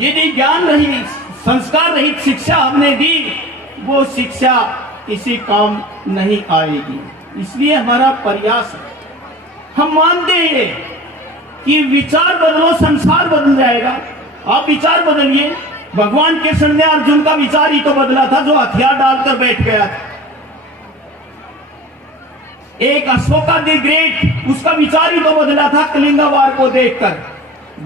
यदि ज्ञान रहित, संस्कार रहित शिक्षा हमने दी, वो शिक्षा किसी काम नहीं आएगी। इसलिए हमारा प्रयास है, हम मानते हैं कि विचार बदलो संसार बदल जाएगा। आप विचार बदलिए। भगवान कृष्ण ने अर्जुन का विचार ही तो बदला था, जो हथियार डालकर बैठ गया था। एक अशोका द ग्रेट, उसका विचार ही तो बदला था कलिंगा वार को देखकर।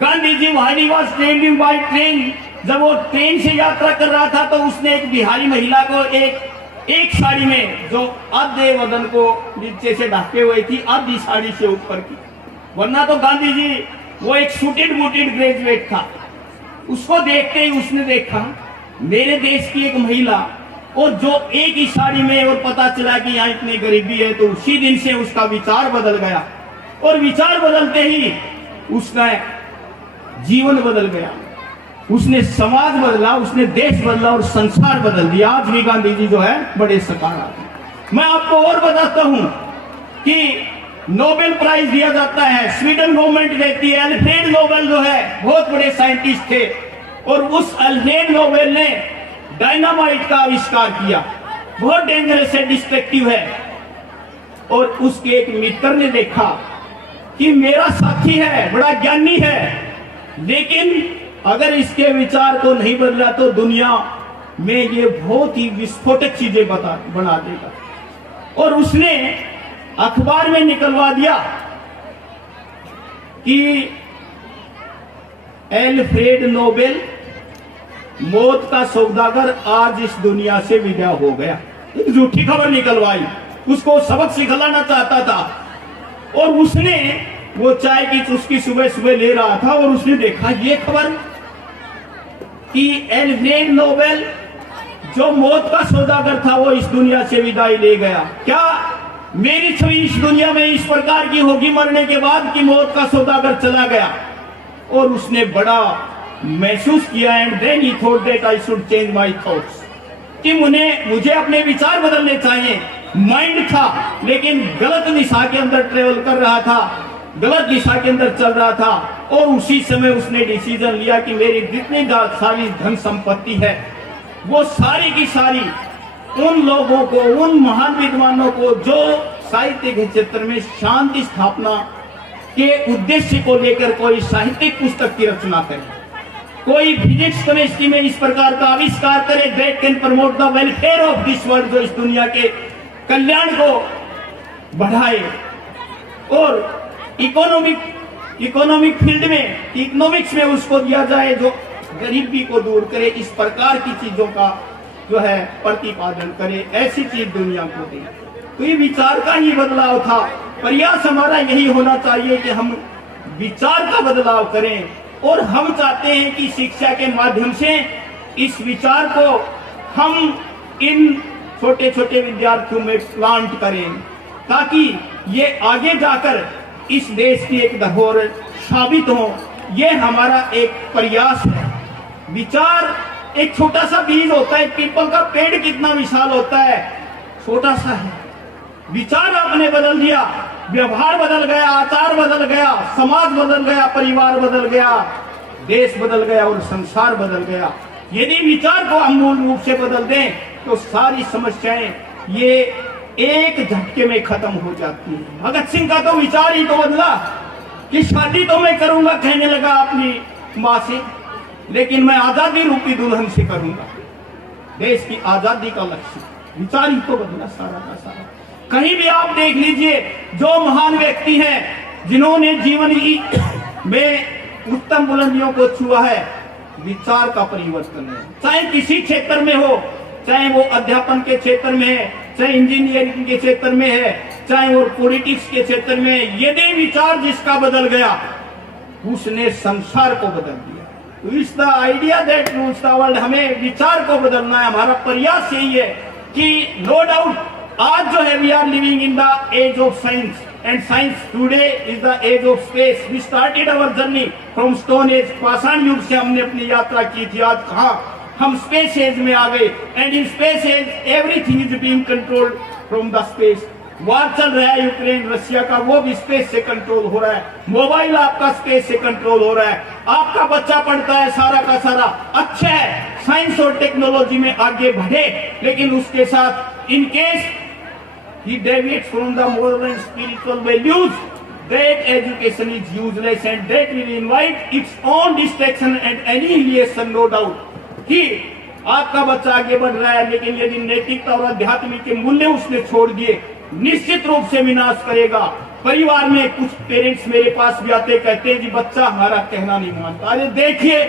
Gandhi ji while he was travelling by train, जब वो ट्रेन से यात्रा कर रहा था तो उसने एक बिहारी महिला को एक साड़ी में, जो आधे बदन को नीचे से ढके हुए थी, आधी साड़ी से ऊपर की, वरना तो गांधी जी वो एक सूटेड बूटेड ग्रेजुएट था। उसको देखते ही उसने देखा मेरे देश की एक महिला, और जो एक ही साड़ी में, और पता चला कि यहाँ इतनी गरीबी है, तो उसी दिन से उसका विचार बदल गया। और विचार बदलते ही उसका जीवन बदल गया, उसने समाज बदला, उसने देश बदला और संसार बदल दिया। आज भी गांधी जी जो है बड़े सकारात्मक। मैं आपको और बताता हूं कि नोबेल प्राइज दिया जाता है, स्वीडन गवर्नमेंट देती है। अल्फ्रेड नोबेल जो है बहुत बड़े साइंटिस्ट थे, और उस अल्फ्रेड नोबेल ने डायनामाइट का आविष्कार किया। बहुत डेंजरस है, डिस्ट्रक्टिव है। और उसके एक मित्र ने देखा कि मेरा साथी है, बड़ा ज्ञानी है, लेकिन अगर इसके विचार को नहीं बदला तो दुनिया में ये बहुत ही विस्फोटक चीजें बना देगा। और उसने अखबार में निकलवा दिया कि एल्फ्रेड नोबेल मौत का सौदागर आज इस दुनिया से विदा हो गया। एक झूठी खबर निकलवाई, उसको सबक सिखलाना चाहता था। और उसने वो चाय की चुस्की सुबह सुबह ले रहा था, और उसने देखा ये खबर कि एल्फ्रेड नोबेल जो मौत का सौदागर था वो इस दुनिया से विदाई ले गया। क्या मेरी छवि इस दुनिया में इस प्रकार की होगी मरने के बाद कि मौत का सौदागर चला गया? और उसने बड़ा महसूस किया। And then he thought that I should change my thoughts, कि मुझे अपने विचार बदलने चाहिए। माइंड था लेकिन गलत दिशा के अंदर ट्रेवल कर रहा था, गलत दिशा के अंदर चल रहा था। और उसी समय उसने डिसीजन लिया कि मेरी जितनी सारी धन संपत्ति है वो सारी की सारी उन लोगों को, उन महान विद्वानों को जो साहित्य के क्षेत्र में शांति स्थापना के उद्देश्य को लेकर कोई साहित्यिक पुस्तक की रचना करे, कोई फिजिक्स केमिस्ट्री में इस प्रकार का आविष्कार करे that can promote the welfare of this world, जो इस दुनिया के कल्याण को बढ़ाए। और इकोनॉमिक फील्ड में, इकोनॉमिक्स में उसको दिया जाए जो गरीबी को दूर करे, इस प्रकार की चीजों का जो है प्रतिपादन करे, ऐसी चीज दुनिया को दे। तो ये विचार का ही बदलाव था। प्रयास हमारा यही होना चाहिए कि हम विचार का बदलाव करें, और हम चाहते हैं कि शिक्षा के माध्यम से इस विचार को हम इन छोटे छोटे विद्यार्थियों में प्लांट करें, ताकि ये आगे जाकर इस देश की एक धरोहर साबित हो। ये हमारा एक प्रयास है। विचार एक छोटा सा बीज होता है, पीपल का पेड़ कितना विशाल होता है, छोटा सा है। विचार आपने बदल दिया, व्यवहार बदल गया, आचार बदल गया, समाज बदल गया, परिवार बदल गया, देश बदल गया और संसार बदल गया। यदि विचार को हम मूल रूप से बदल दें तो सारी समस्याएं ये एक झटके में खत्म हो जाती है। भगत सिंह का तो विचार ही तो बदला कि शादी तो मैं करूंगा, कहने लगा अपनी मां से, लेकिन मैं आजादी रूपी दुल्हन से करूंगा। देश की आजादी का लक्ष्य, विचार ही तो बदला सारा का सारा। कहीं भी आप देख लीजिए, जो महान व्यक्ति हैं जिन्होंने जीवन में उत्तम बुलंदियों को छुआ है, विचार का परिवर्तन है। चाहे किसी क्षेत्र में हो, चाहे वो अध्यापन के क्षेत्र में है, चाहे इंजीनियरिंग के क्षेत्र में है, चाहे वो पॉलिटिक्स के क्षेत्र में है, यदि विचार जिसका बदल गया उसने संसार को बदल दिया। तो इस the idea that rules the world, हमें विचार को बदलना है। हमारा प्रयास यही है कि नो डाउट आज जो है we are living in the age of science, and science today is the age of space. We started our journey from stone age, पाषाण युग से हमने अपनी यात्रा की थी। आज कहाँ हम स्पेस एज में आ गए, and in space age everything is being controlled from the space. War चल रहा है यूक्रेन रशिया का, वो भी स्पेस से कंट्रोल हो रहा है। मोबाइल आपका स्पेस से कंट्रोल हो रहा है। आपका बच्चा पढ़ता है सारा का सारा अच्छा है, साइंस और टेक्नोलॉजी में आगे बढ़े, लेकिन उसके साथ in case he deviates from the moral and spiritual values, that education is useless and that will invite its own distraction and annihilation, no doubt। कि आपका बच्चा आगे बढ़ रहा है, लेकिन यदि नैतिकता और अध्यात्म के मूल्य उसने छोड़ दिए, निश्चित रूप से विनाश करेगा। परिवार में कुछ पेरेंट्स मेरे पास भी आते कहते हैं जी बच्चा हमारा कहना नहीं मानता। अरे देखिए,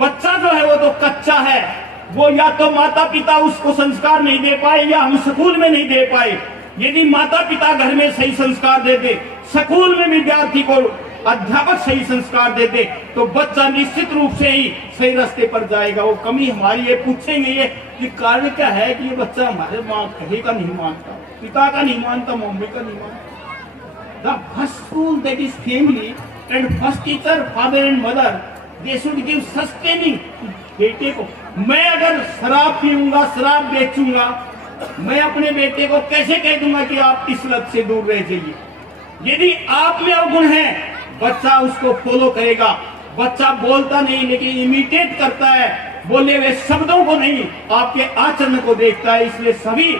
बच्चा जो है वो तो कच्चा है, वो या तो माता पिता उसको संस्कार नहीं दे पाए या हम स्कूल में नहीं दे पाए। यदि माता पिता घर में सही संस्कार दे दे, स्कूल में विद्यार्थी को अध्यापक सही संस्कार दे दे, तो बच्चा निश्चित रूप से ही सही रास्ते पर जाएगा। वो कमी हमारी है, पूछेंगे ये कि कारण क्या है कि ये बच्चा हमारे माँ कहे का नहीं मानता, पिता का नहीं मानता, मम्मी का नहीं मानता। The first school that is family and first teacher father and mother, they should give sustaining बेटे को। मैं अगर शराब पीऊंगा, शराब बेचूंगा, मैं अपने बेटे को कैसे कह दूंगा कि आप इस लत से दूर रह जाइए। यदि आप में अवगुण है, बच्चा उसको फॉलो करेगा। बच्चा बोलता नहीं लेकिन इमिटेट करता है, बोले हुए शब्दों को नहीं, आपके आचरण को देखता है। इसलिए सभी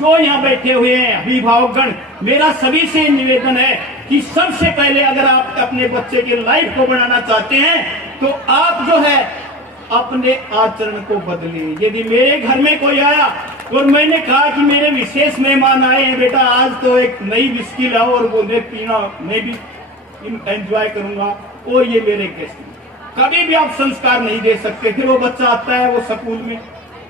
जो यहाँ बैठे हुए हैं अभिभावकगण, मेरा सभी से निवेदन है कि सबसे पहले अगर आप अपने बच्चे के लाइफ को बनाना चाहते हैं तो आप जो है अपने आचरण को बदले। यदि मेरे घर में कोई आया और मैंने कहा कि मेरे विशेष मेहमान आए हैं, बेटा आज तो एक नई विस्की लाओ और वो पीना, मैं भी एंजॉय करूंगा और ये मेरे गेस्ट, कभी भी आप संस्कार नहीं दे सकते। फिर वो बच्चा आता है वो स्कूल में,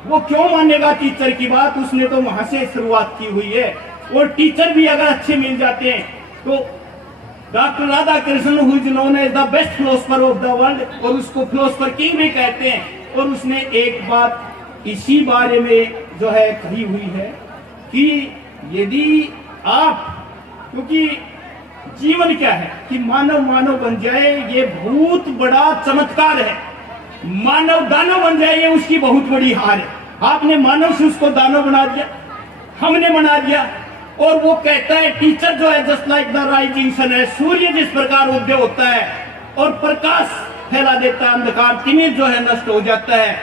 वो क्यों मानेगा टीचर की बात? उसने तो वहां से शुरुआत की हुई है। और टीचर भी अगर अच्छे मिल जाते हैं तो doctor Radha Krishna who is known as the best philosopher of the world, और उसको फिलोसफर किंग भी कहते हैं। और उसने एक बात इसी बारे में जो है कही हुई है कि यदि आप, क्योंकि जीवन क्या है कि मानव मानव बन जाए, ये बहुत बड़ा चमत्कार है। मानव दानव बन जाए, ये उसकी बहुत बड़ी हार है। आपने मानव से उसको दानव बना दिया, हमने बना दिया। और वो कहता है टीचर जो है just like the rising sun है, सूर्य जिस प्रकार उदय होता है और प्रकाश फैला देता है, अंधकार तिमिर जो है नष्ट हो जाता है,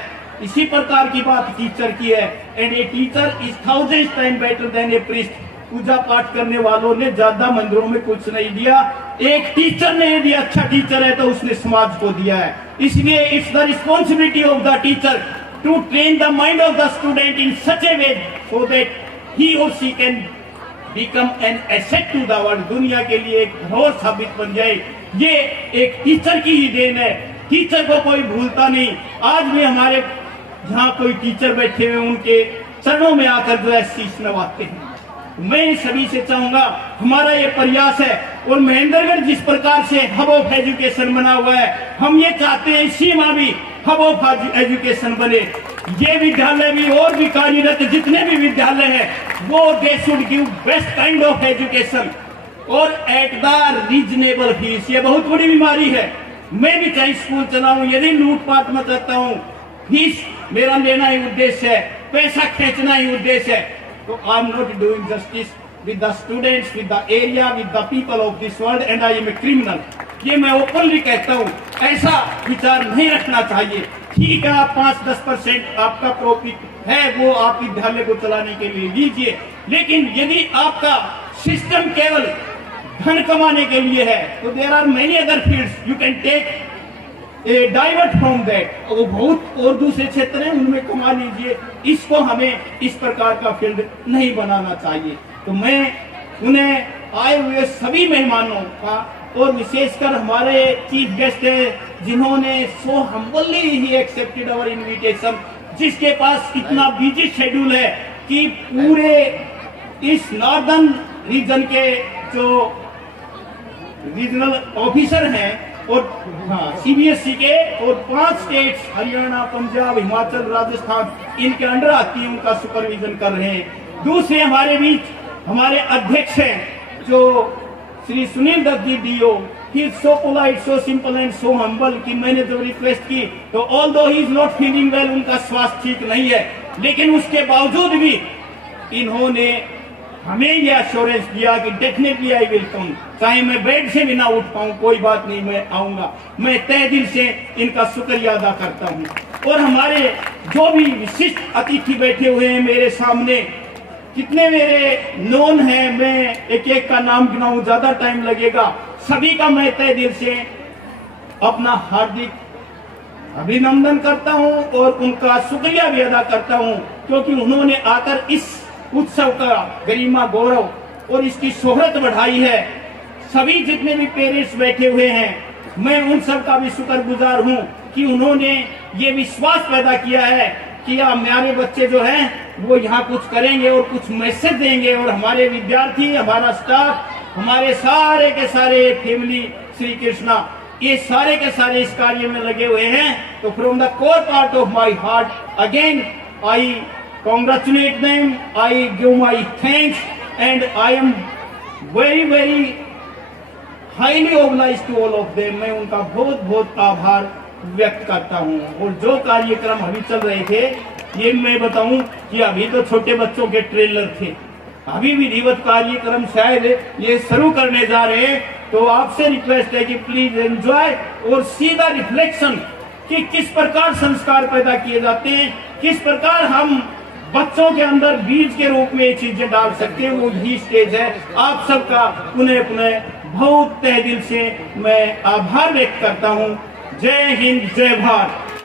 इसी प्रकार की बात टीचर की है। And a teacher is 1000 time better than a priest. पूजा पाठ करने वालों ने ज्यादा मंदिरों में कुछ नहीं दिया, एक टीचर ने यदि अच्छा टीचर है तो उसने समाज को दिया है। इसलिए it's the responsibility of the teacher to train the mind of the student in such a way so that he or she can become an asset to the world. दुनिया के लिए एक धरोहर साबित बन जाए, ये एक टीचर की ही देन है। टीचर को कोई भूलता नहीं। आज भी हमारे जहाँ कोई टीचर बैठे हुए उनके चरणों में आकर जो है शीश नवाते हैं। मैं सभी से चाहूंगा, हमारा ये प्रयास है और महेंद्रगढ़ जिस प्रकार से हब ऑफ एजुकेशन बना हुआ है, हम ये चाहते हैं इसी में भी हब ऑफ एजुकेशन बने। ये विद्यालय भी और भी कार्यरत जितने भी विद्यालय हैं वो they should give best kind of education और एट द रीजनेबल फीस। ये बहुत बड़ी बीमारी है। मैं भी चाहे स्कूल चलाऊं, यदि लूटपाट में करता हूं, फीस मेरा लेना ही उद्देश्य है, पैसा खींचना ही उद्देश्य है, तो I am not doing justice with the students, with the area, with the people of this world and I am a criminal. ये मैं ओपनली कहता हूँ, ऐसा विचार नहीं रखना चाहिए। ठीक है, आप 5-10% आपका प्रॉफिट है वो आप विद्यालय को चलाने के लिए लीजिए, लेकिन यदि आपका सिस्टम केवल धन कमाने के लिए है तो there are many other fields you can take a divert from that. वो बहुत और दूसरे क्षेत्र हैं, उनमें कमा लीजिए। इसको हमें इस प्रकार का फील्ड नहीं बनाना चाहिए। तो मैं उन्हें आए हुए सभी मेहमानों का और विशेषकर हमारे चीफ गेस्ट हैं जिन्होंने so humbly he accepted our invitation, जिसके पास इतना बिजी शेड्यूल है कि पूरे इस नॉर्दर्न रीजन के जो रीजनल ऑफिसर हैं और सीबीएसई के और 5 स्टेट्स हरियाणा, पंजाब, हिमाचल, राजस्थान इनके अंडर आती है, उनका सुपरविजन कर रहे हैं। दूसरे हमारे बीच हमारे अध्यक्ष हैं जो Shri Sunil Dutt ji DO, he is so polite, so simple and so humble कि मैंने जब रिक्वेस्ट की तो although he is not feeling well, उनका स्वास्थ्य ठीक नहीं है, लेकिन उसके बावजूद भी इन्होंने हमें ये एश्योरेंस दिया कि डेफिनेटली आई विल कम, चाहे मैं बेड से भी ना उठ पाऊं, कोई बात नहीं, मैं आऊंगा। मैं तहे दिल से इनका शुक्रिया अदा करता हूं। और हमारे जो भी विशिष्ट अतिथि बैठे हुए हैं मेरे सामने, कितने मेरे नोन हैं, मैं एक एक का नाम गिनाऊं, ज्यादा टाइम लगेगा। सभी का मैं तहे दिल से अपना हार्दिक अभिनंदन करता हूं और उनका शुक्रिया भी अदा करता हूं, क्योंकि उन्होंने आकर इस उत्सव का गरिमा गौरव और इसकी शोहरत बढ़ाई है। सभी जितने भी पेरेंट्स बैठे हुए हैं, मैं उन सब का भी शुक्रगुजार हूं कि उन्होंने ये विश्वास पैदा किया है कि हमारे बच्चे जो हैं वो यहाँ कुछ करेंगे और कुछ मैसेज देंगे। और हमारे विद्यार्थी, हमारा स्टाफ, हमारे सारे के सारे फैमिली श्री कृष्णा, ये सारे के सारे इस कार्य में लगे हुए हैं। तो from the core part of my heart again I congratulate them, I give my thanks, and I am very very highly obliged to all of them। मैं उनका बहुत बहुत आभार व्यक्त करता हूँ। और जो कार्यक्रम अभी चल रहे थे, ये मैं बताऊं कि अभी तो छोटे बच्चों के ट्रेलर थे, अभी विधिवत कार्यक्रम शायद ये शुरू करने जा रहे हैं। तो आपसे रिक्वेस्ट है कि प्लीज एंजॉय और सी द रिफ्लेक्शन कि किस प्रकार संस्कार पैदा किए जाते हैं, किस प्रकार हम बच्चों के अंदर बीज के रूप में ये चीजें डाल सकते हैं। वो यही स्टेज है। आप सबका पुनः पुनः बहुत तहे दिल से मैं आभार व्यक्त करता हूँ। जय हिंद, जय भारत।